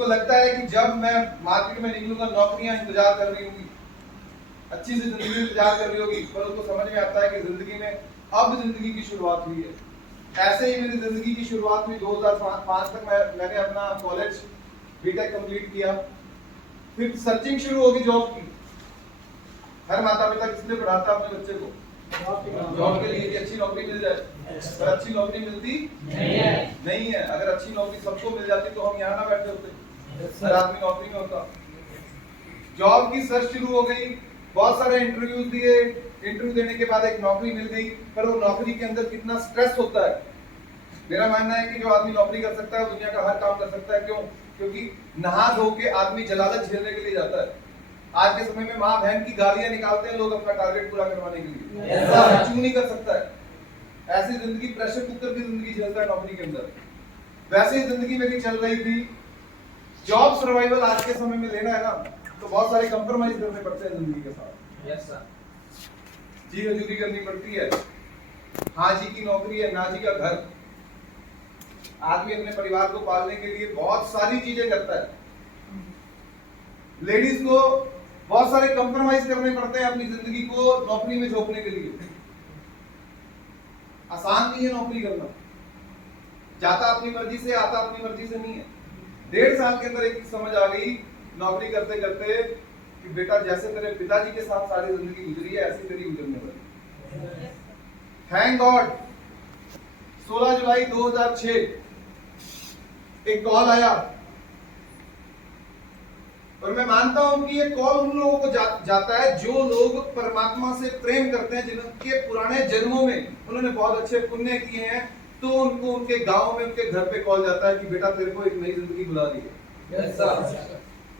उसको लगता है कि जब मैं मार्केट में निकलूंगा नौकरियां इंतजार कर रही होंगी, अच्छी सी जिंदगी इंतजार कर रही होगी, पर उसको समझ में आता है कि जिंदगी में अब जिंदगी की शुरुआत हुई है। ऐसे ही मेरी जिंदगी की शुरुआत हुई 2005 तक मैंने अपना कॉलेज बीटेक कंप्लीट किया, फिर सर्चिंग शुरू होगी जॉब की। हर माता पिता किस लिए पढ़ाता है अपने बच्चे को? जॉब के लिए कि अच्छी नौकरी मिल जाए, पर अच्छी नौकरी मिलती नहीं है। अगर अच्छी नौकरी सबको मिल जाती तो हम यहाँ ना बैठे होते, हर आदमी नौकरी में होता। जॉब की सर्च शुरू हो गई, बहुत सारे इंटरव्यूज दिए, इंटरव्यू देने के बाद एक नौकरी मिल गई, पर वो नौकरी के अंदर कितना स्ट्रेस होता है। मेरा मानना है कि जो आदमी नौकरी कर सकता है वो दुनिया का हर काम कर सकता है। क्यों? क्योंकि नहा धो के आदमी जलालत झेलने के लिए जाता है। आज के समय में माँ बहन की गालियां निकालते हैं लोग अपना टारगेट पूरा करवाने के लिए, क्यों नहीं कर सकता है। ऐसी जिंदगी प्रेशर कुकर की जिंदगी झेलता है नौकरी के अंदर। वैसे ही जिंदगी मेरी चल रही थी। जॉब सर्वाइवल आज के समय में लेना है ना, तो बहुत सारे कंप्रोमाइज करने पड़ते हैं जिंदगी के साथ। Yes sir. जी हजूरी करनी पड़ती है। हाँ जी की नौकरी है, ना जी का घर। आदमी अपने परिवार को पालने के लिए बहुत सारी चीजें करता है। लेडीज को बहुत सारे कंप्रोमाइज करने पड़ते हैं अपनी जिंदगी को नौकरी में झोंकने के लिए। आसान नहीं है नौकरी करना, जाता अपनी मर्जी से, आता अपनी मर्जी से नहीं है। 1.5 साल के अंदर एक चीज समझ आ गई नौकरी करते करते कि बेटा जैसे तेरे पिताजी के साथ सारी जिंदगी गुजरी है ऐसी तेरी गुजरने वाली। थैंक गॉड 16 जुलाई 2006 एक कॉल आया, और मैं मानता हूं कि ये कॉल उन लोगों को जाता है जो लोग परमात्मा से प्रेम करते हैं, जिनके पुराने जन्मों में उन्होंने बहुत अच्छे पुण्य किए हैं, तो उनको उनके गांव में उनके घर पे कॉल जाता है कि बेटा तेरे को एक नई जिंदगी बुला रही है। Yes sir.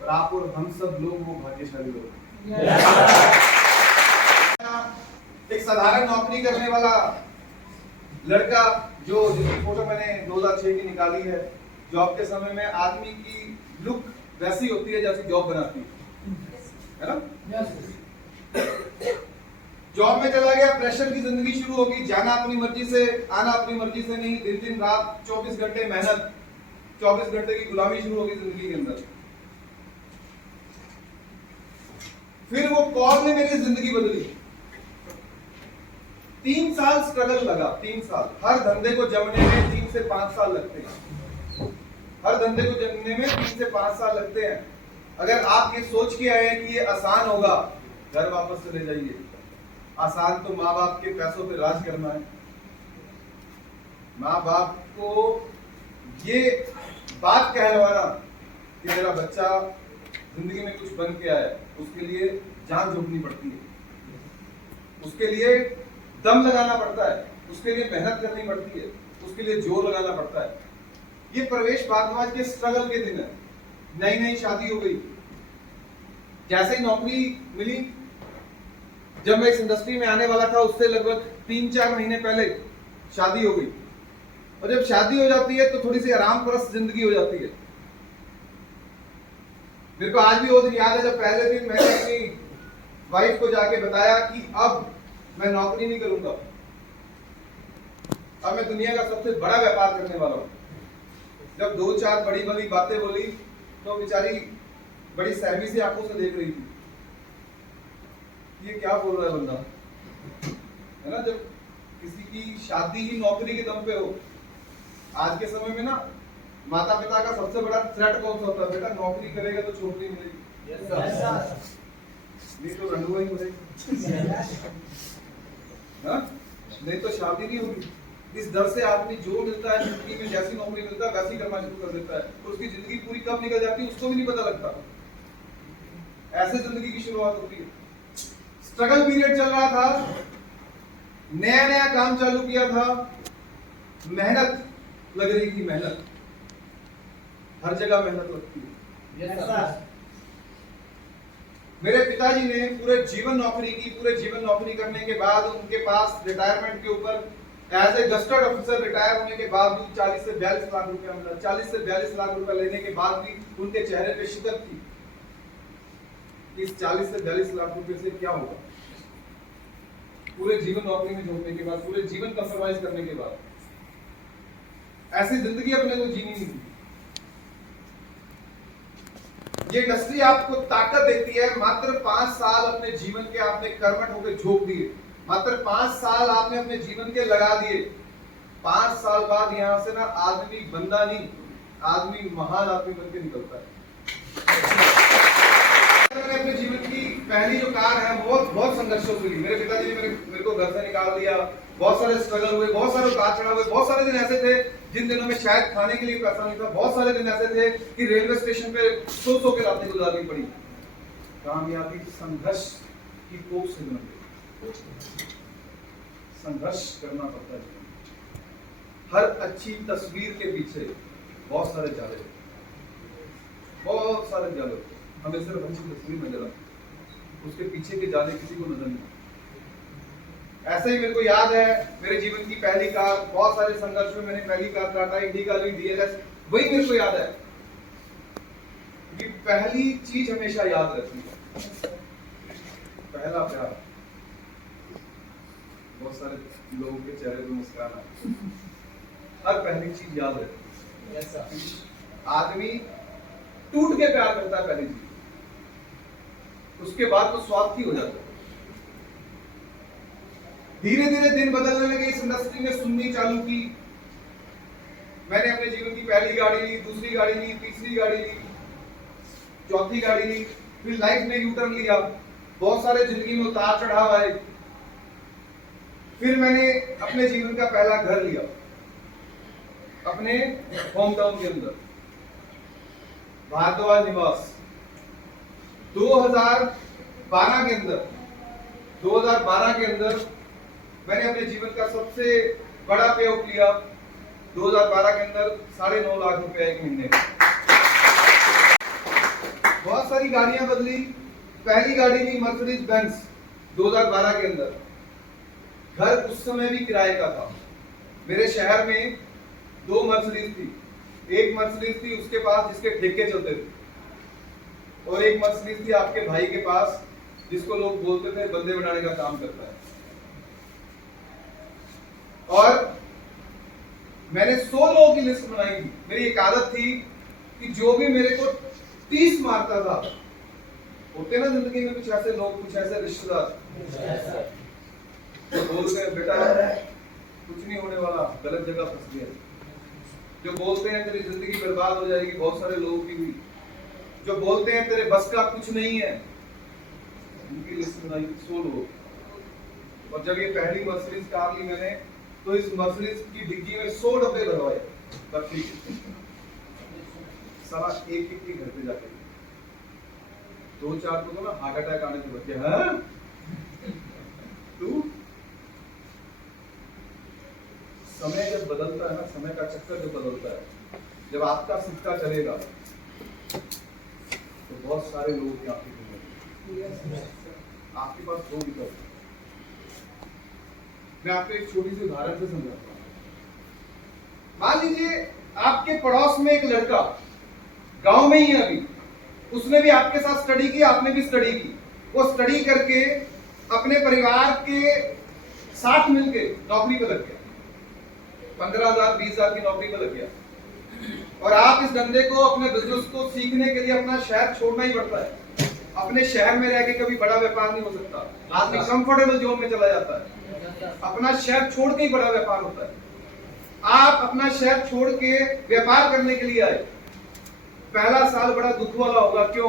और आप और हम सब लोग वो भाग्यशाली लोग हैं। एक साधारण नौकरी करने वाला लड़का जो जिसकी फोटो मैंने 2006 की निकाली है, जॉब के समय में आदमी की लुक वैसी होती है जैसी जॉब बनाती है ना। जॉब में चला गया, प्रेशर की जिंदगी शुरू होगी, जाना अपनी मर्जी से, आना अपनी मर्जी से नहीं, दिन दिन रात 24 घंटे मेहनत, 24 घंटे की गुलामी शुरू होगी जिंदगी के अंदर। फिर वो कॉल ने मेरी जिंदगी बदली। 3 साल स्ट्रगल लगा, 3 साल। हर धंधे को जमने में 3 से 5 साल लगते हैं। हर धंधे को जमने में 3 से 5 साल लगते हैं। अगर आप ये सोच के आए हैं कि ये आसान होगा, घर वापस चले जाइए। आसान तो माँ बाप के पैसों पे राज करना है। माँ बाप को ये बात कहलवाना कि मेरा बच्चा जिंदगी में कुछ बन के आया, उसके लिए जान झोंकनी पड़ती है, उसके लिए दम लगाना पड़ता है, उसके लिए मेहनत करनी पड़ती है, उसके लिए जोर लगाना पड़ता है। ये प्रवेश भारद्वाज के स्ट्रगल के दिन है। नई नई शादी हो गई, जैसे ही नौकरी मिली, जब मैं इस इंडस्ट्री में आने वाला था उससे लगभग 3-4 महीने पहले शादी हो गई। और जब शादी हो जाती है तो थोड़ी सी आराम परस्त जिंदगी हो जाती है। मेरे को आज भी वो दिन याद है जब पहले दिन मैंने अपनी वाइफ को जाके बताया कि अब मैं नौकरी नहीं करूंगा, अब मैं दुनिया का सबसे बड़ा व्यापार करने वाला हूं। जब 2-4 बड़ी बड़ी बातें बोली तो बेचारी बड़ी सहमी से आंखों से देख रही थी, ये क्या बोल रहा है बंदा, है ना। जब किसी की शादी ही नौकरी के दम पे हो, आज के समय में ना माता पिता का सबसे बड़ा थ्रेट कौन सा होता है? बेटा नौकरी करेगा तो छोकरी मिलेगी, नहीं तो रंडुआ ही मिलेगी, नहीं तो शादी नहीं होगी। इस डर से आदमी जो मिलता है जिंदगी में, जैसी नौकरी मिलता है वैसी करना शुरू कर देता है, और उसकी जिंदगी पूरी कब निकल जाती है उसको भी नहीं पता लगता। ऐसे जिंदगी की शुरुआत होती है। स्ट्रगल पीरियड चल रहा था, नया नया काम चालू किया था, मेहनत लग रही थी, मेहनत हर जगह मेहनत लगती है। मेरे पिताजी ने पूरे जीवन नौकरी की, पूरे जीवन नौकरी करने के बाद उनके पास रिटायरमेंट के ऊपर एज ए गस्टर्ड ऑफिसर रिटायर होने के बाद भी 40 से 42 लाख रुपया मिला। 40 से 42 लाख रुपया लेने के बाद भी उनके चेहरे पे शिद्दत थी। इस 40 से 42 लाख रुपए से क्या होगा? पूरे जीवन नौकरी में झोंकने के बाद, पूरे जीवन कंप्रोमाइज करने के बाद, ऐसी जिंदगी अपने को जीनी नहीं थी। ये इंडस्ट्री आपको ताकत देती है। मात्र 5 साल अपने जीवन के आपने कर्मठ होकर झोंक दिए, मात्र 5 साल आपने अपने जीवन के लगा दिए। 5 साल बाद यहां से ना आदमी बंदा नहीं, आदमी महान आदमी बनकर निकलता है। मैंने अपने जीवन की पहली जो कार है बहुत संघर्षों से ली। मेरे पिताजी ने मेरे को घर से निकाल दिया, बहुत सारे स्ट्रगल हुए, बहुत सारे उतार चढ़ाव हुए। बहुत सारे दिन ऐसे थे जिन दिनों में शायद खाने के लिए पैसा नहीं था। बहुत सारे दिन ऐसे थे कि रेलवे स्टेशन पे सो के रातें गुजारनी पड़ी। कामयाबी संघर्ष की कोप से बनी, संघर्ष करना पड़ता है। हर अच्छी तस्वीर के पीछे बहुत सारे जाले, बहुत सारे जाले। हमें सिर्फ अच्छी तस्वीर नजर आती, उसके पीछे के जाले किसी को नजर नहीं। ऐसे ही मेरे को याद है मेरे जीवन की पहली कार, बहुत सारे संघर्ष में मैंने पहली कार टाटा इंडिका ली, डीएलएस, वही मेरे को याद है कि पहली चीज हमेशा याद रखनी है, पहला प्यार। बहुत सारे लोगों के चेहरे पे मुस्कान आती, हर पहली चीज याद रखनी। आदमी टूट के प्यार करता है पहली चीज, उसके बाद तो स्वार्थी हो जाता है। धीरे धीरे दिन बदलने लगे, इस इंडस्ट्री में सुननी चालू की। मैंने अपने जीवन की पहली गाड़ी ली, दूसरी गाड़ी ली, तीसरी गाड़ी ली, चौथी गाड़ी ली, फिर लाइफ में यू टर्न लिया। बहुत सारे जिंदगी में उतार चढ़ाव आए। फिर मैंने अपने जीवन का पहला घर लिया अपने होम टाउन के अंदर, भारद्वाज निवास। 2012 के अंदर मैंने अपने जीवन का सबसे बड़ा पे आउट लिया। 2012 के अंदर 9.5 लाख रुपए एक महीने। बहुत सारी गाड़ियां बदली। पहली गाड़ी ली मर्सिडीज बेंज 2012 के अंदर। घर उस समय भी किराए का था। मेरे शहर में 2 मर्सिडीज थी। एक मर्सिडीज थी उसके पास जिसके ठेके चलते थे, और एक मर्सिडीज थी आपके भाई के पास जिसको लोग बोलते थे बंदे बनाने का काम करता है। और मैंने 100 लोगों की लिस्ट बनाई थी। मेरी एक आदत थी कि जो भी मेरे को 30 मारता था, होते ना जिंदगी में कुछ ऐसे लोग, कुछ ऐसे रिश्तेदार जो बोलते हैं बेटा कुछ नहीं होने वाला, गलत जगह फंस गया, जो बोलते हैं तेरी जिंदगी बर्बाद हो जाएगी, बहुत सारे लोगों की हुई, जो बोलते हैं तेरे बस का कुछ नहीं है, उनकी लिस्ट बनाई 100 लोग। और जब ये पहली मर्सिडीज कार ली मैंने, तो इस मर्सिडीज की डिग्गी में 100 डब्बे भरवाए बर्फी के। सारा एक के घर पे जाके 2-4 को ना हार्ट अटैक आने के बच्चे, हाँ तू समय जब बदलता है ना, समय का चक्कर जो बदलता है, जब आपका सिक्का चलेगा तो बहुत सारे लोग आपके पास 2 विकल्प। मैं आपको एक छोटी सी उदाहरण से समझाता हूँ। मान लीजिए आपके पड़ोस में एक लड़का गांव में ही है अभी, उसने भी आपके साथ स्टडी की, आपने भी स्टडी की। वो स्टडी करके अपने परिवार के साथ मिलके नौकरी पे लग गया, 15,000 20,000 की नौकरी पे लग गया। और आप इस धंधे को, अपने बिजनेस को सीखने के लिए अपना शहर छोड़ना ही पड़ता है। अपने शहर में रह के कभी बड़ा व्यापार नहीं हो सकता। आदमी कंफर्टेबल जोन में चला जाता है, अपना शहर छोड़ के ही बड़ा व्यापार होता है। आप अपना शहर छोड़ के व्यापार करने के लिए आए, पहला साल बड़ा दुख वाला होगा। क्यों?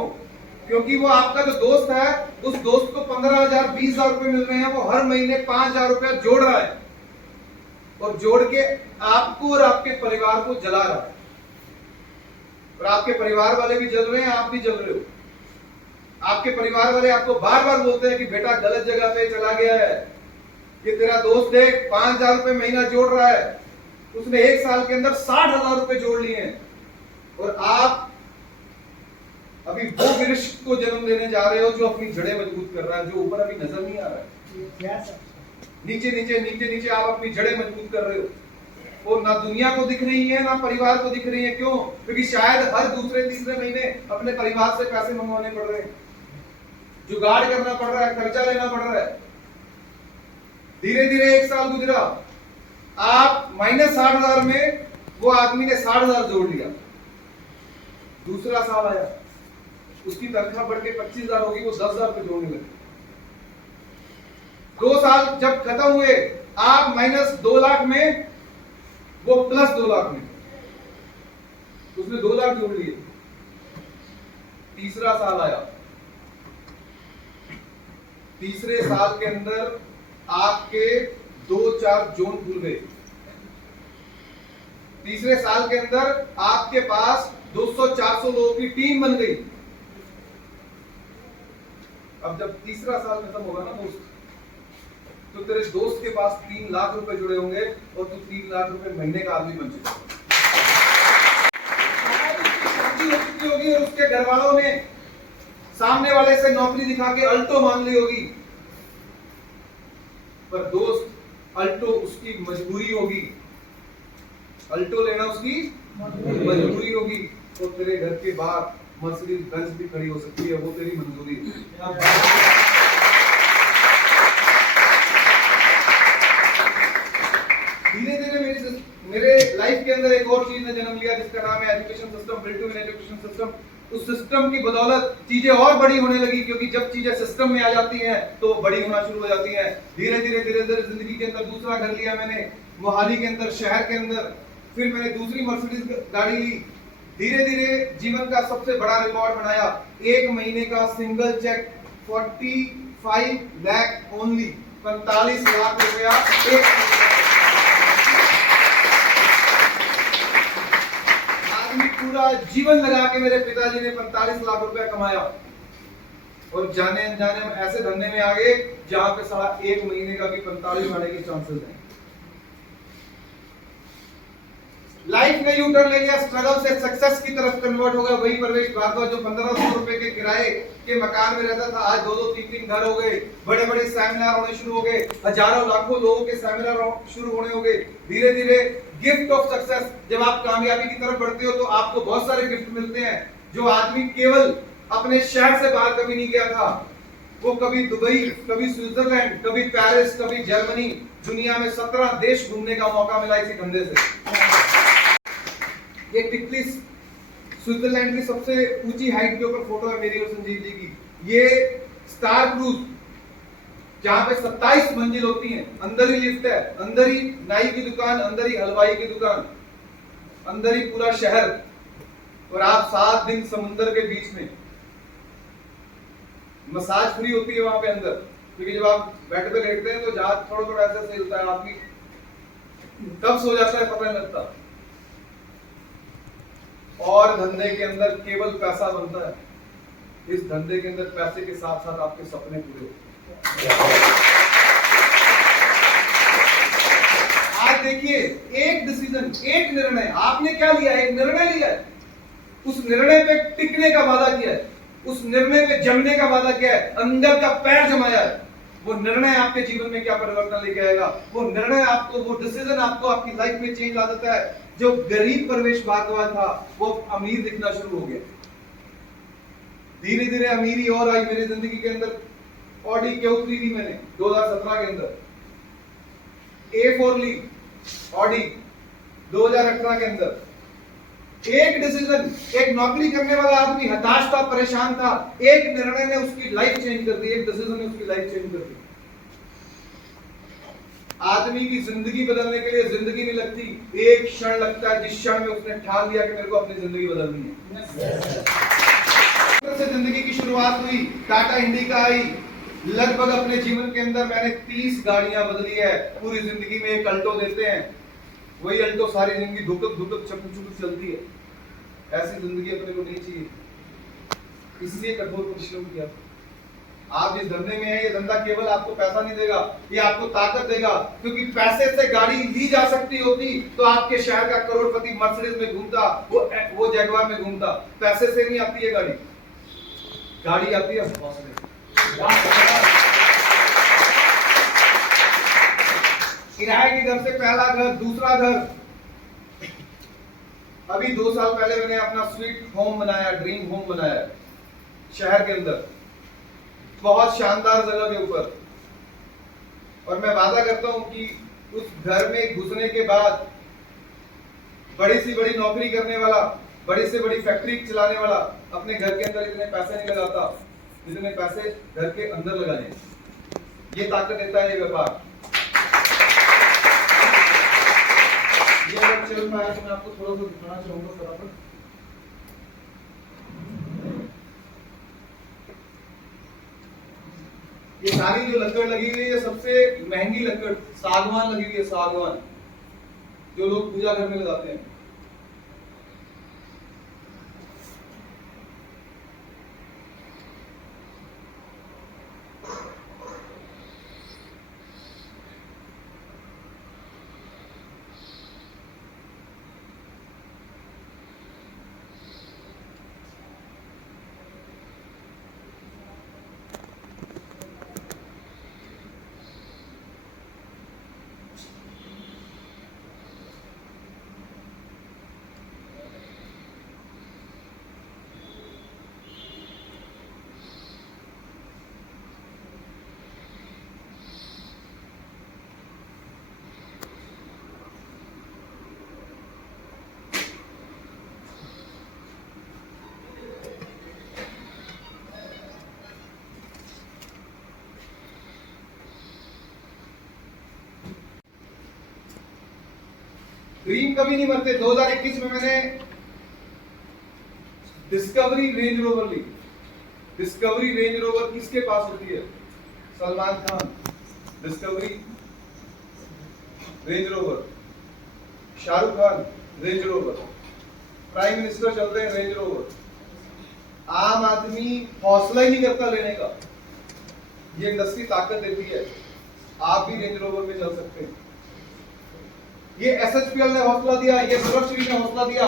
क्योंकि वो आपका जो दोस्त है, उस दोस्त को 15,000 20,000 रुपए मिल रहे हैं, वो हर महीने 5,000 रुपया जोड़ रहा है, और जोड़ के आपको और आपके परिवार को जला रहा है। और आपके परिवार वाले भी जल रहे हैं, आप भी जल रहे हो। आपके परिवार वाले आपको बार बार बोलते हैं कि बेटा गलत जगह पे चला गया है, ये तेरा दोस्त देख 5,000 रुपए महीना जोड़ रहा है, उसने 1 साल के अंदर 60,000 रुपए जोड़ लिए हैं, और आप अभी वो वृक्ष को जन्म देने जा रहे हो जो अपनी जड़ें मजबूत कर रहा है, जो ऊपर अभी नजर नहीं आ रहा है। नीचे नीचे नीचे नीचे आप अपनी जड़ें मजबूत कर रहे हो, और ना दुनिया को दिख रही है ना परिवार को दिख रही है। क्यों? क्योंकि शायद हर दूसरे तीसरे महीने अपने परिवार से पैसे मंगवाने पड़ रहे हैं, जुगाड़ करना पड़ रहा है, खर्चा लेना पड़ रहा है। धीरे धीरे 1 साल गुजरा, आप -60,000 में, वो आदमी ने 60,000 जोड़ लिया। दूसरा साल आया, उसकी तनख्वाह बढ़ के 25,000 होगी, वो 10,000 रुपए जोड़ने लगे। 2 साल जब खत्म हुए, आप माइनस 2 लाख में, वो प्लस 2 लाख में, उसने 2 लाख जोड़ लिए। तीसरा साल आया, तीसरे साल के अंदर आपके 2-4 जोन खुल गए। तीसरे साल के अंदर आपके पास 200-400 लोगों की टीम बन गई। अब जब तीसरा साल खत्म होगा ना दोस्त, तो तेरे दोस्त के पास 3 लाख रुपए जुड़े होंगे और तू 3 लाख रुपए महीने का आदमी बन चुका होगी, और उसके घर वालों ने सामने वाले से नौकरी दिखा के अल्टो मांग ली होगी। पर दोस्त, अल्टो उसकी मजबूरी होगी, अल्टो लेना उसकी मजबूरी होगी। तो तेरे घर के बाहर मर्सिडीज बेंज भी खड़ी हो सकती है, वो तेरी मंजूरी है। धीरे धीरे मेरे लाइफ के अंदर एक और चीज ने जन्म लिया, जिसका नाम है education system, built to win education system. उस सिस्टम की बदौलत चीजें और बड़ी होने लगी, क्योंकि जब चीजें सिस्टम में आ जाती हैं तो बड़ी होना शुरू हो जाती हैं। धीरे धीरे जिंदगी के अंदर दूसरा घर लिया मैंने, मोहाली के अंदर, शहर के अंदर। फिर मैंने दूसरी मर्सिडीज गाड़ी ली। धीरे धीरे जीवन का सबसे बड़ा रिकॉर्ड बनाया, 1 महीने का single cheque 45 lakh only, 45 lakh रुपया एक। आदमी पूरा जीवन लगा के मेरे पिताजी ने 45 लाख रुपया कमाया, और जाने अनजाने हम ऐसे धंधे में आ गए जहां पे साला 1 महीने का भी 45 आने के चांसेस हैं। लाइफ ने यू टर्न ले लिया, स्ट्रगल से सक्सेस की तरफ कन्वर्ट हो गया। वही प्रवेश भारद्वाज जो 1500 रुपए के किराए के मकान में रहता था, आज 2-2, 3-3 घर हो गए। बड़े बड़े सेमिनार होने शुरू हो गए, हजारों लाखों लोगों के सेमिनार शुरू होने हो गए। धीरे धीरे गिफ्ट ऑफ सक्सेस, जब आप कामयाबी की तरफ बढ़ते हो तो आपको बहुत सारे गिफ्ट मिलते हैं, जो आदमी केवल अपने शहर से बाहर कभी नहीं गया था। वो कभी दुबई, कभी स्विट्जरलैंड, कभी पेरिस, कभी जर्मनी, दुनिया में 17 देश घूमने का मौका मिला इसी धंधे से। ये टिकली स्विट्जरलैंड की सबसे ऊंची हाइट के ऊपर फोटो है मेरी और संजीव जी की। ये स्टार क्रूज, जहां पे 27 मंजिल होती हैं, अंदर ही लिफ्ट है, अंदर ही नाई की दुकान, अंदर ही हलवाई की दुकान, अंदर ही पूरा शहर, और आप 7 दिन समुद्र के बीच में। मसाज फ्री होती है वहां पे अंदर, क्योंकि जब आप बेड पे लेटते हैं तो जहाज थोड़ा थोड़ा ऐसे हिलता है, आदमी कब सो जाता है पता नहीं लगता। और धंधे के अंदर केवल पैसा बनता है, इस धंधे के अंदर पैसे के साथ साथ आपके सपने पूरे होते हैं। आज देखिए, एक डिसीजन, एक निर्णय, आपने क्या लिया? एक निर्णय लिया है, उस निर्णय पे टिकने का वादा किया है, उस निर्णय पे जमने का वादा किया है, अंदर का पैर जमाया है। वो निर्णय आपके जीवन में क्या परिवर्तन लेके आएगा, वो निर्णय आपको, वो डिसीजन आपको आपकी लाइफ में चेंज ला देता है। जो गरीब प्रवेश भारद्वाज था वो अमीर दिखना शुरू हो गया। धीरे धीरे अमीरी और आई मेरी जिंदगी के अंदर। ऑडी Q3 ली मैंने 2017 के अंदर, A4 ली ऑडी 2018 के अंदर। एक डिसीजन, एक नौकरी करने वाला आदमी हताश था, परेशान था, एक निर्णय ने उसकी लाइफ चेंज कर दी, एक डिसीजन ने उसकी लाइफ चेंज कर दी। आदमी की जिंदगी बदलने के लिए जिंदगी नहीं लगती, एक क्षण लगता है, जिस क्षण में उसने ठान लिया कि मेरे को अपनी जिंदगी बदलनी है। से जिंदगी की शुरुआत हुई, टाटा इंडिका आई। लगभग अपने जीवन के अंदर मैंने 30 गाड़ियां बदली है। पूरी जिंदगी में एक अल्टो देते हैं, वही अल्टो सारी जिंदगी धुकक धुकक चपक चुपक चलती है। ऐसी जिंदगी अपने को नहीं चाहिए, इसलिए कठोर परिश्रम किया। आप जिस धंधे में हैं, ये धंधा केवल आपको पैसा नहीं देगा, ये आपको ताकत देगा। क्योंकि पैसे से गाड़ी ली जा सकती होती तो आपके शहर का करोड़पति मर्सिडीज में घूमता, वो जगुआर में घूमता। पैसे से नहीं आती है गाड़ी, गाड़ी आती है हौसले। किराए के घर से पहला घर, दूसरा घर। अभी 2 साल पहले मैंने अपना स्वीट होम बनाया, ड्रीम होम बनाया शहर के अंदर, बहुत शानदार जगह के ऊपर। और मैं वादा करता हूं कि उस घर में घुसने के बाद बड़ी सी बड़ी नौकरी करने वाला, बड़ी से बड़ी फैक्ट्री चलाने वाला अपने घर के अंदर इतने पैसे नहीं लगाता जितने पैसे घर के अंदर लगाने। ये ताकत देता है ये व्यापार। ये अगर चल रहा है तो मैं आपको थोड़ा सा दिखाना चाहूंगा फटाफट। ये सारी जो लकड़ लगी हुई है, सबसे महंगी लकड़ सागवान लगी हुई है, सागवान, जो लोग पूजा घर में लगाते हैं। ड्रीम कभी नहीं मरते। 2021 में मैंने डिस्कवरी रेंज रोवर ली। डिस्कवरी रेंज रोवर किसके पास होती है? Salman Khan. Discovery range rover, Shahrukh Khan range rover, prime minister चलते हैं रेंज रोवर। आम आदमी हौसला ही नहीं करता लेने का। ये इंडस्ट्री ताकत देती है। आप भी रेंज रोवर में चल सकते हैं। ये एसएचपीएल ने हौसला दिया, ये सर्वश्री ने हौसला दिया।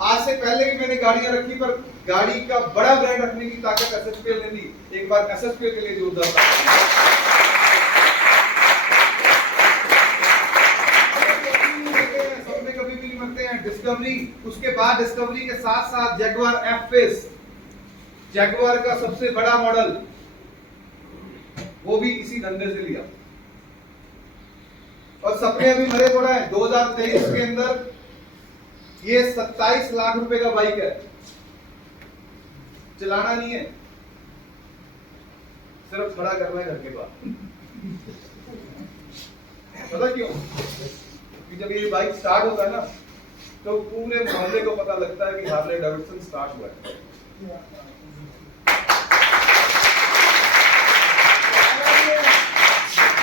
आज से पहले भी मैंने गाड़ियां रखी, पर गाड़ी का बड़ा ब्रांड रखने की ताकत एसएचपीएल ने दी। एक बार एसएचपीएल के लिए जोरदार सपने कभी भी नहीं मरते हैं। डिस्कवरी, उसके बाद डिस्कवरी के साथ साथ जैगवार एफ-फेस, जैगवार का सबसे बड़ा मॉडल, वो भी इसी धंधे से लिया। और सपने अभी मरे थोड़ा है। 2023 के अंदर ये 27 लाख रुपए का बाइक है। चलाना नहीं है, सिर्फ खड़ा करना है घर के पास। पता क्यों? कि जब ये बाइक स्टार्ट होता है ना, तो पूरे मोहल्ले को पता लगता है कि हार्ले डेविडसन स्टार्ट हुआ है।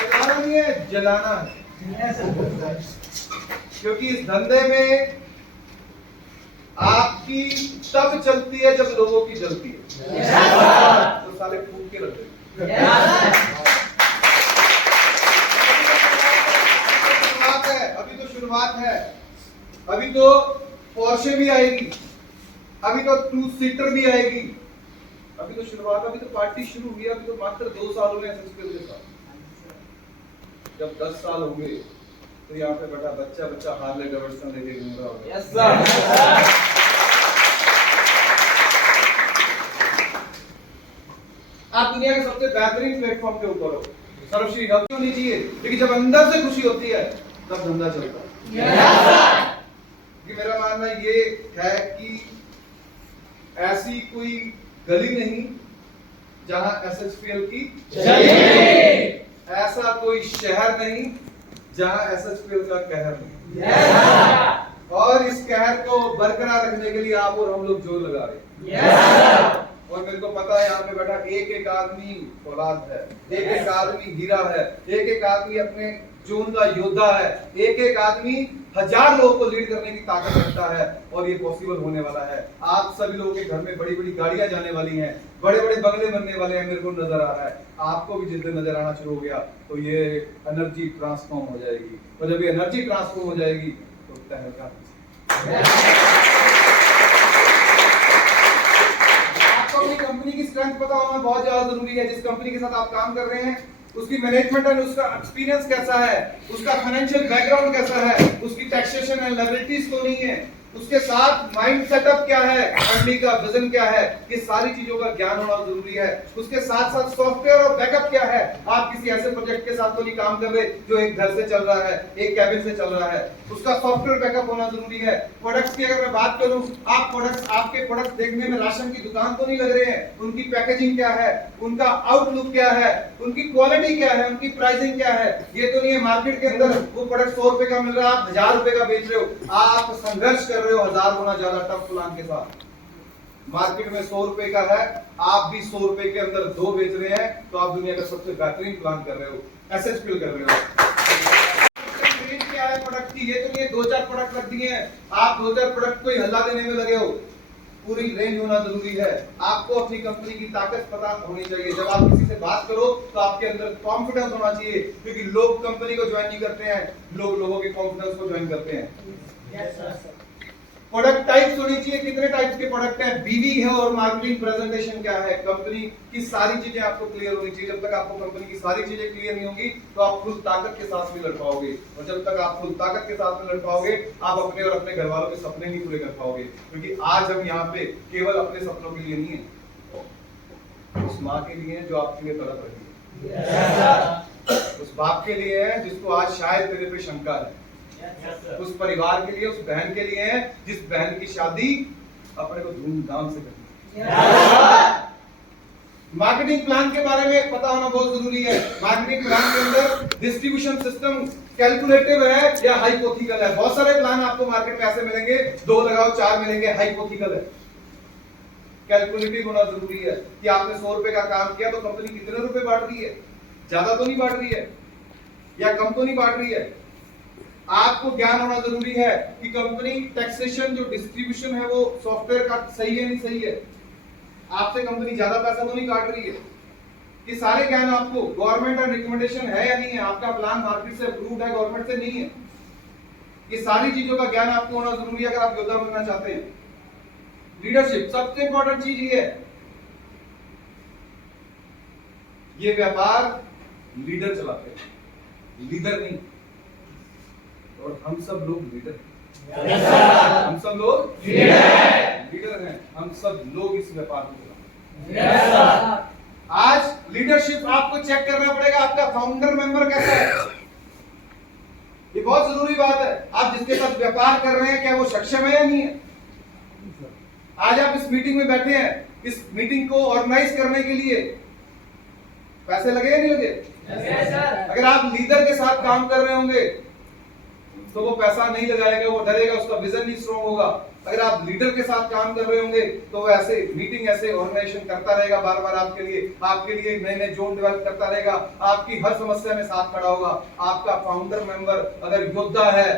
चलाना नहीं है, जलाना है। क्योंकि इस धंधे में आपकी तब चलती है जब लोगों की जलती है। तो साले फूक के रख देंगे। अभी तो शुरुआत है। अभी तो पोर्शे भी आएगी, अभी तो 2 सीटर भी आएगी। अभी तो शुरुआत, अभी तो पार्टी शुरू हुई। अभी तो मात्र 2 साल हुए एसएचपीएल के साथ। जब 10 साल होंगे तो यहाँ पे बैठा बच्चा हार्ले डेविडसन लेके घूम रहा होगा। Yes sir. आप दुनिया के सबसे बेहतरीन प्लेटफॉर्म के ऊपर हो। सर्वश्री गलती होनी चाहिए, लेकिन जब अंदर से खुशी होती है तब धंधा चलता है। यस। मेरा मानना ये है कि ऐसी कोई गली नहीं जहां एसएचपीएल की चले, ऐसा कोई शहर नहीं जहां एसएचपीएल का कहर नहीं। yes, और इस कहर को बरकरार रखने के लिए आप और हम लोग जोर लगा रहे हैं। yes, और मेरे को पता है यहाँ पे बैठा एक एक आदमी फौलाद है, एक एक आदमी हीरा है, एक एक आदमी अपने जोन का योद्धा है, एक एक आदमी 1000 लोगों को लीड करने की ताकत रखता है। और ये पॉसिबल होने वाला है। आप सभी लोगों के घर में बड़ी बड़ी गाड़ियां जाने वाली हैं, बड़े बड़े बंगले बनने वाले हैं, मेरे को नजर आ रहा है। आपको भी जिस दिन नजर आना शुरू हो गया तो ये एनर्जी ट्रांसफॉर्म हो जाएगी। और जब ये एनर्जी ट्रांसफॉर्म हो जाएगी तो तहलका। आपको अपनी कंपनी की स्ट्रेंथ पता होना बहुत ज्यादा जरूरी है। जिस कंपनी के साथ आप काम कर रहे हैं उसकी मैनेजमेंट एंड उसका एक्सपीरियंस कैसा है, उसका फाइनेंशियल बैकग्राउंड कैसा है, उसकी टैक्सेशन एंड लायबिलिटीज तो नहीं है, उसके साथ माइंड सेटअप क्या है, एमडी का विजन क्या है, ये सारी चीजों का ज्ञान होना जरूरी है। उसके साथ साथ सॉफ्टवेयर और बैकअप क्या है, आप किसी ऐसे प्रोजेक्ट के साथ तो नहीं काम कर रहे जो एक घर से चल रहा है, एक कैबिन से चल रहा है, उसका सॉफ्टवेयर बैकअप होना जरूरी है। प्रोडक्ट्स की अगर मैं बात करूं, आप प्रोडक्ट्स, आपके प्रोडक्ट्स देखने में राशन की दुकान तो नहीं लग रहे हैं, उनकी पैकेजिंग क्या है, उनका आउटलुक क्या है, उनकी क्वालिटी क्या है, उनकी प्राइसिंग क्या है, ये तो नहीं है मार्केट के अंदर वो प्रोडक्ट 100 रुपए का मिल रहा है, आप 1000 रुपए का बेच रहे हो, आप संघर्ष कर रहे हो 1000 गुना ज्यादा टफ प्लान के साथ। मार्केट में 100 रुपए का है, आप भी 100 रुपए के अंदर 2 बेच रहे हैं, तो आप दुनिया का सबसे बेहतरीन प्लान कर रहे हो, एसेट फिल कर रहे हो। रेंज क्या है प्रोडक्ट की, ये तो नहीं 2-4 प्रोडक्ट रख दिए हैं, आप 2-4 प्रोडक्ट को ही हल्ला देने में लगे हो। पूरी रेंज होना जरूरी है। आपको अपनी कंपनी की ताकत पता होनी चाहिए। जब आप किसी से बात करो तो आपके अंदर कॉन्फिडेंस होना चाहिए, क्योंकि लोग कंपनी को ज्वाइन नहीं करते हैं, लोग लोगों के कॉन्फिडेंस को ज्वाइन करते हैं। प्रोडक्ट टाइप्स होनी चाहिए, कितने टाइप्स के प्रोडक्ट हैं, बीवी है और मार्केटिंग प्रेजेंटेशन क्या है, कंपनी की सारी चीजें आपको क्लियर होनी चाहिए। जब तक आपको कंपनी की सारी चीजें क्लियर नहीं होंगी तो आप फुल ताकत के साथ भी लड़ पाओगे, और जब तक आप फुल ताकत के साथ में लड़ पाओगे, आप अपने और अपने घर वालों के सपने नहीं पूरे कर पाओगे। क्योंकि आज हम यहाँ पे केवल अपने सपनों के लिए नहीं है, उस माँ के लिए जो आपके लिए तड़प रही है, उस बाप के लिए है जिसको आज शायद तेरे पे शंका है, उस परिवार के लिए, उस बहन के लिए है जिस बहन की शादी अपने को धूमधाम से करनी है। मार्केटिंग प्लान के बारे में पता होना बहुत जरूरी है। मार्केटिंग प्लान के अंदर डिस्ट्रीब्यूशन सिस्टम कैलकुलेटिव है या हाइपोथेटिकल है। बहुत सारे प्लान आपको मार्केट में ऐसे मिलेंगे, 2 लगाओ 4 मिलेंगे, हाइपोथेटिकल है। कैलकुलेटिव होना जरूरी है कि आपने 100 रुपए का काम किया तो कंपनी कितने रुपए बांट रही है, ज्यादा तो नहीं बांट रही है या कम तो नहीं बांट रही है। आपको ज्ञान होना जरूरी है कि कंपनी टैक्सेशन जो डिस्ट्रीब्यूशन है वो सॉफ्टवेयर का सही है नहीं सही है, आपसे कंपनी ज्यादा पैसा तो नहीं काट रही है। ये सारे ज्ञान आपको, गवर्नमेंट और रिकमेंडेशन है या नहीं है, आपका प्लान मार्केट से अप्रूव्ड है, गवर्नमेंट से नहीं है, ये सारी चीजों का ज्ञान आपको होना जरूरी है अगर आप योद्धा बनना चाहते हैं। लीडरशिप सबसे इंपॉर्टेंट चीज ये है, ये व्यापार लीडर चलाते हैं, लीडर नहीं। और हम सब लोग लीडर हैं, हम सब लोग लीडर हैं, हम सब लोग इस व्यापार को चलाते हैं। आज लीडरशिप आपको चेक करना पड़ेगा, आपका फाउंडर मेंबर कैसा है, ये बहुत जरूरी बात है। आप जिसके साथ व्यापार कर रहे हैं क्या वो सक्षम है या नहीं है। आज आप इस मीटिंग में बैठे हैं, इस मीटिंग को ऑर्गेनाइज करने के लिए पैसे लगे या नहीं लगे? अगर आप लीडर के साथ काम कर रहे होंगे तो वो पैसा नहीं लगाएगा, वो डरेगा, उसका विजन नहीं स्ट्रॉन्ग होगा। अगर आप लीडर के साथ काम कर रहे होंगे तो वो ऐसे मीटिंग, ऐसे ऑर्गेनाइजेशन करता रहेगा, बार बार आपके लिए नए नए जोन डेवलप करता रहेगा, आपकी हर समस्या में साथ खड़ा होगा। आपका फाउंडर मेंबर अगर योद्धा है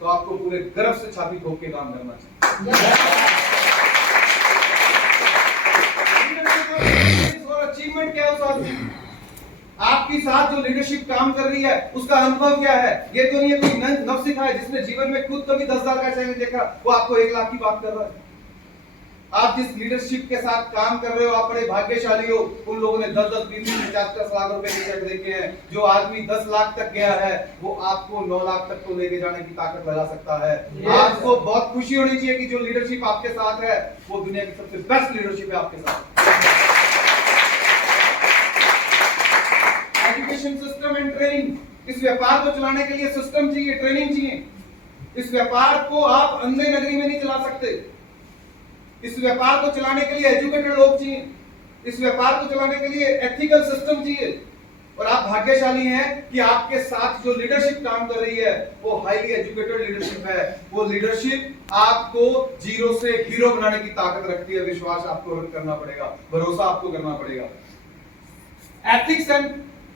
तो आपको पूरे गर्व से छाती ठोक के काम करना चाहिए। अचीवमेंट क्या है उस आदमी, आपकी साथ जो लीडरशिप काम कर रही है उसका अनुभव क्या है। ये तो नहीं है कोई नव सीखा है जिसने जीवन में खुद कभी 10,000 का चैलेंज देखा वो आपको 1 लाख की बात कर रहा है। आप जिस लीडरशिप के साथ काम कर रहे हो आप बड़े भाग्यशाली हो। उन लोगों ने 10-10, 20-20, 50-50 लाख रुपए के चेक देखे हैं। जो आदमी 10 लाख तक गया है वो आपको 9 लाख तक तो लेके जाने की ताकत लगा सकता है। आपको बहुत खुशी होनी चाहिए कि जो लीडरशिप आपके साथ है वो दुनिया की सबसे बेस्ट लीडरशिप है आपके साथ। एजुकेशन सिस्टम एंड ट्रेनिंग, इस व्यापार को चलाने के लिए सिस्टम चाहिए, ट्रेनिंग चाहिए। इस व्यापार को आप अंधे नगरी में नहीं चला सकते। इस व्यापार को चलाने के लिए एजुकेटेड लोग चाहिए, इस व्यापार को चलाने के लिए एथिकल सिस्टम चाहिए। और आप भाग्यशाली हैं कि आपके साथ जो लीडरशिप काम कर रही है वो हाईली एजुकेटेड लीडरशिप है। वो लीडरशिप आपको जीरो से हीरो बनाने की ताकत रखती है। विश्वास आपको करना पड़ेगा, भरोसा आपको करना पड़ेगा। एथिक्स एंड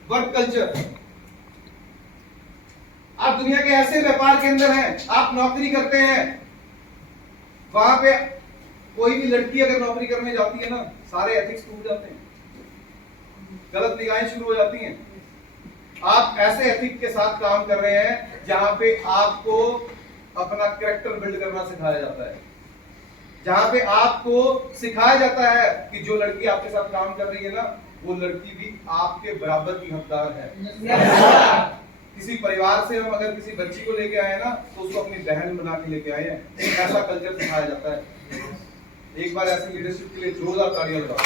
वर्क कल्चर, आप दुनिया के ऐसे व्यापार के अंदर हैं, आप नौकरी करते हैं, वहां पे कोई भी लड़की अगर नौकरी करने जाती है ना, सारे एथिक्स टूट जाते हैं, गलत निगाहें शुरू हो जाती हैं। आप ऐसे एथिक के साथ काम कर रहे हैं जहां पे आपको अपना कैरेक्टर बिल्ड करना सिखाया जाता है, जहां पे आपको सिखाया जाता है कि जो लड़की आपके साथ काम कर रही है ना वो लड़की भी आपके बराबर की हकदार है। किसी परिवार से हम अगर किसी बच्ची को लेके आए ना तो उसको अपनी बहन बना के लेके आए हैं, ऐसा कल्चर सिखाया जाता है। एक बार ऐसे लीडरशिप के लिए जोरदार तालियां लगाओ।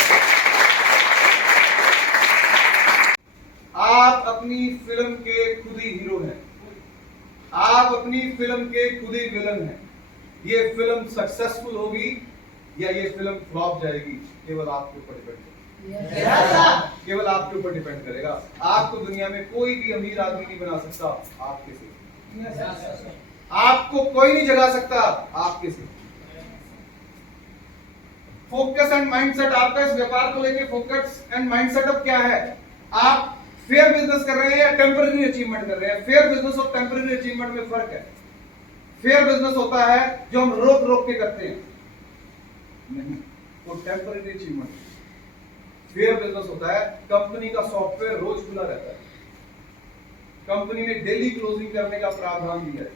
आप अपनी फिल्म के खुद ही हीरो हैं, आप अपनी फिल्म के खुद ही विलन हैं। ये फिल्म सक्सेसफुल होगी या ये फिल्म फ्लॉप जाएगी, केवल आपके ऊपर डिपेंड करेगा। केवल आपके ऊपर डिपेंड करेगा। आपको दुनिया में कोई भी अमीर आदमी नहीं बना सकता आपके से, आपको कोई नहीं जगा सकता आपके से। फोकस एंड माइंडसेट आपका इस व्यापार को लेके फोकस एंड माइंडसेट अब क्या है? आप फेयर बिजनेस कर रहे हैं या टेम्पररी अचीवमेंट कर रहे हैं? फेयर बिजनेस और टेम्पररी अचीवमेंट में फर्क है। फेयर बिजनेस होता है जो हम रोक रोक के करते हैं, नहीं वो टेम्पररी अचीवमेंट। फेयर बिजनेस होता है कंपनी का सॉफ्टवेयर रोज खुला रहता है, कंपनी ने डेली क्लोजिंग करने का प्रावधान दिया है।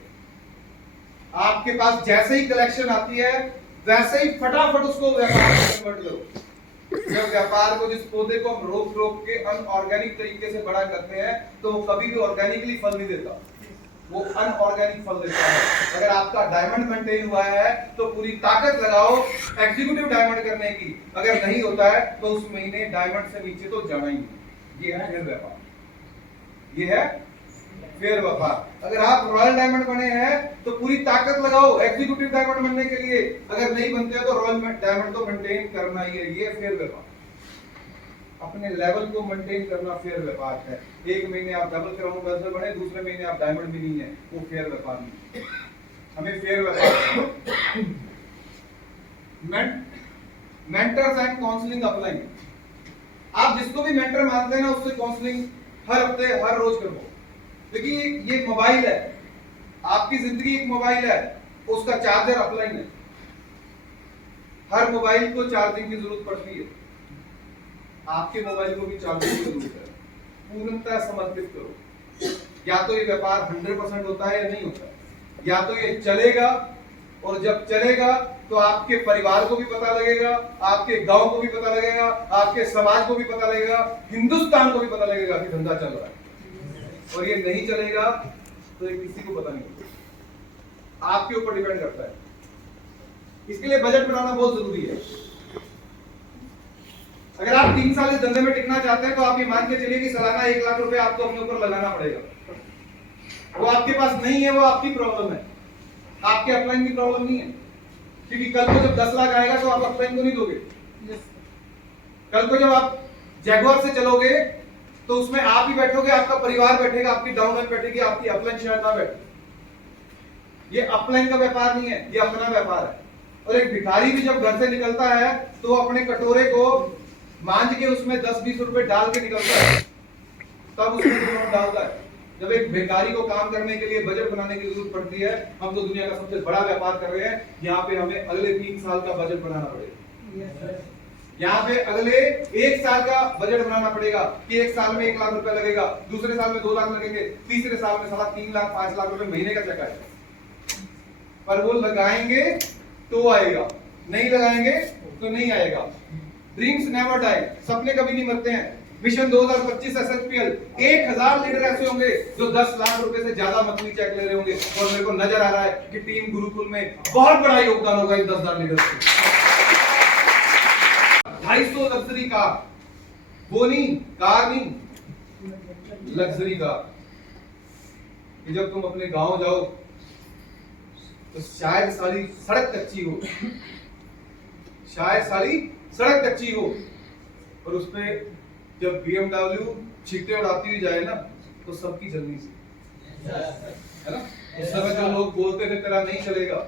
आपके पास जैसे ही कलेक्शन आती है वैसे ही फटाफट उसको व्यापार में कन्वर्ट करो। जब व्यापार को, जिस पौधे को हम रोक रोक के अनऑर्गेनिक तरीके से बड़ा करते हैं तो वो कभी भी ऑर्गेनिकली फल नहीं देता, वो अनऑर्गेनिक फल देता है। अगर आपका डायमंड मेंटेन हुआ है तो पूरी ताकत लगाओ एग्जीक्यूटिव डायमंड करने की। अगर नहीं होता है तो उस महीने डायमंड से नीचे तो जाना ही नहीं। ये है फेयर व्यापार, ये है फेयर व्यापार। अगर आप रॉयल डायमंड बने हैं तो पूरी ताकत लगाओ एग्जीक्यूटिव डायमंड बनने के लिए। अगर नहीं बनते हैं तो रॉयल डायमंड तो मेंटेन करना ही है। ये फेयर व्यापार, अपने लेवल को मेंटेन करना फेयर व्यापार है। एक महीने आप डबल क्राउन एम्बेसडर बने, दूसरे महीने आप डायमंड भी नहीं है, वो फेयर व्यापार नहीं। हमें फेयर व्यापार। Mentors and counselling upline. आप जिसको भी मेंटर मानते हैं ना उससे काउंसलिंग हर हफ्ते हर रोज करो। देखिए ये मोबाइल है, आपकी जिंदगी एक मोबाइल है, उसका चार्जर अपलाइन है। हर मोबाइल को चार्जिंग की जरूरत पड़ती है, आपके मोबाइल को भी चार्जिंग की जरूरत है। पूर्णतः समर्पित करो। या तो ये व्यापार 100% होता है या नहीं होता है, या तो ये चलेगा, और जब चलेगा तो आपके परिवार को भी पता लगेगा, आपके गांव को भी पता लगेगा, आपके समाज को भी पता लगेगा, हिंदुस्तान को भी पता लगेगा कि धंधा चल रहा है। और ये नहीं चलेगा तो ये किसी को पता नहीं होगा, आपके ऊपर डिपेंड करता है। इसके लिए बजट बनाना बहुत जरूरी है। अगर आप 3 साल इस धंधे में टिकना चाहते हैं तो आप ये मान के चलिए कि सालाना 1 लाख रुपए आपको अपने ऊपर लगाना पड़ेगा। वो आपके पास नहीं है, वो आपकी प्रॉब्लम है, आपके अपलाइन की प्रॉब्लम नहीं है। क्योंकि कल को जब 10 लाख आएगा तो आप अपलाइन को नहीं दोगे। कल को जब आप जैगुआर से चलोगे तो उसमें आप ही बैठोगे, आपका परिवार बैठेगा, आपकी डाउनलाइन बैठेगी, आपकी अपलाइन शायद ना बैठे। ये अपलाइन का व्यापार नहीं है, ये अपना व्यापार है। और एक भिखारी भी जब घर से निकलता है तो अपने कटोरे को मांझ के उसमें 10-20 रुपए डाल के निकलता है, तब उसमें नोट डालता है। जब एक भिखारी को काम करने के लिए बजट बनाने की जरूरत पड़ती है, हम तो दुनिया का सबसे बड़ा व्यापार कर रहे हैं, यहाँ पे हमें अगले 3 साल का बजट बनाना पड़ेगा। यहाँ पे अगले 1 साल का बजट बनाना पड़ेगा कि 1 साल में 1 लाख रुपए लगेगा, दूसरे साल में 2 लाख लगेंगे, तीसरे साल में 3 लाख 5 लाख रुपए महीने का चेक आएगा। पर वो लगाएंगे तो आएगा, नहीं लगाएंगे तो नहीं आएगा। ड्रीम्स नेवर डाई, सपने कभी नहीं मरते हैं। मिशन 2025 SSPL 1000 लीडर ऐसे होंगे जो 10 लाख रुपए से ज्यादा मंथली चेक ले रहे होंगे। और मेरे को नजर आ रहा है कि टीम गुरुकुल में बहुत बड़ा योगदान होगा इन 10,000 लीडर से। 250 लग्जरी कार, वो नहीं, कार नहीं, लग्जरी कार। जब तुम अपने गांव जाओ तो शायद सारी सड़क कच्ची हो, शायद सारी सड़क कच्ची हो, और उसपे जब BMW छींटे उड़ाती हुई जाए ना तो सबकी जल्दी से, है ना। उस समय जो लोग बोलते थे तेरा नहीं चलेगा,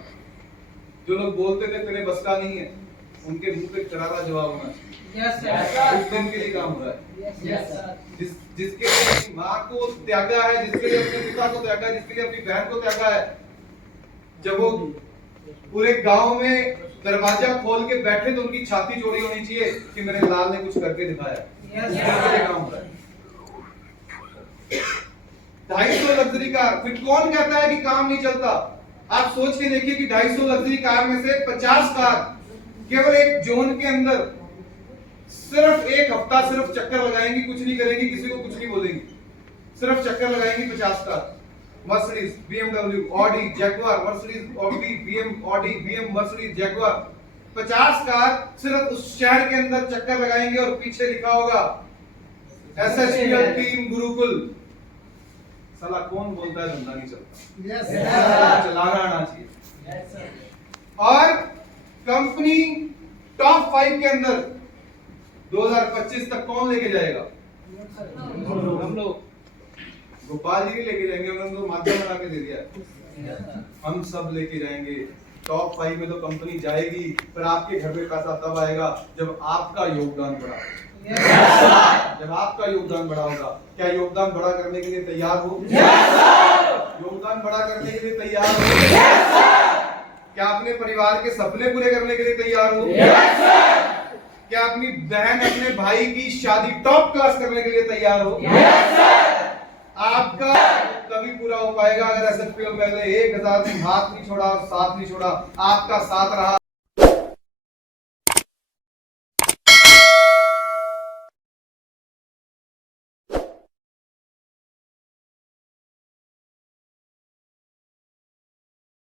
जो लोग बोलते थे तेरे बस का नहीं है, उनके मुंह पे करारा जवाब होना चाहिए। उस दिन के लिए काम हो रहा है। जिसके लिए अपनी माँ को त्यागा है, जिसके लिए अपने पिता को त्यागा है, जिसके लिए अपनी बहन को त्यागा है, जब वो पूरे गांव में दरवाजा खोल के बैठे तो उनकी छाती चौड़ी होनी चाहिए कि मेरे लाल ने कुछ करके दिखाया। काम हो रहा है। 250 लग्जरी कार, फिर कौन कहता है कि काम नहीं चलता? आप सोच के देखिए कि 250 लग्जरी कार में से 50 कार केवल एक जोन के अंदर सिर्फ 1 हफ्ता सिर्फ चक्कर लगाएंगी, कुछ नहीं करेंगी, किसी को कुछ नहीं बोलेंगी। सिर्फ चक्कर लगाएंगी 50 car, Mercedes, BMW, Audi, Jaguar, Mercedes, Audi, BM, Mercedes, Jaguar, 50 car सिर्फ उस शहर के अंदर चक्कर लगाएंगे और पीछे लिखा होगा SHPL टीम गुरुकुल। साला कौन बोलता है धंधा नहीं चलता, चलाना आना चाहिए। और कंपनी टॉप 5 के अंदर 2025 तक कौन लेके जाएगा? हम लोग। गोपाल जी भी लेके जाएंगे, उन्होंने तो माध्यम बना के दे दिया। हम सब लेके जाएंगे। टॉप 5 में तो कंपनी जाएगी, पर आपके घर में पैसा तब आएगा जब आपका योगदान बढ़ा, जब आपका योगदान बढ़ा होगा। क्या योगदान बड़ा करने के लिए तैयार हो? योगदान बड़ा करने के लिए तैयार हो? क्या अपने परिवार के सपने पूरे करने के लिए तैयार हो? क्या अपनी बहन अपने भाई की शादी टॉप क्लास करने के लिए तैयार हो? आपका तभी पूरा हो पाएगा अगर SHPL पहले 1000 दिन हाथ नहीं छोड़ा, साथ नहीं छोड़ा, आपका साथ रहा।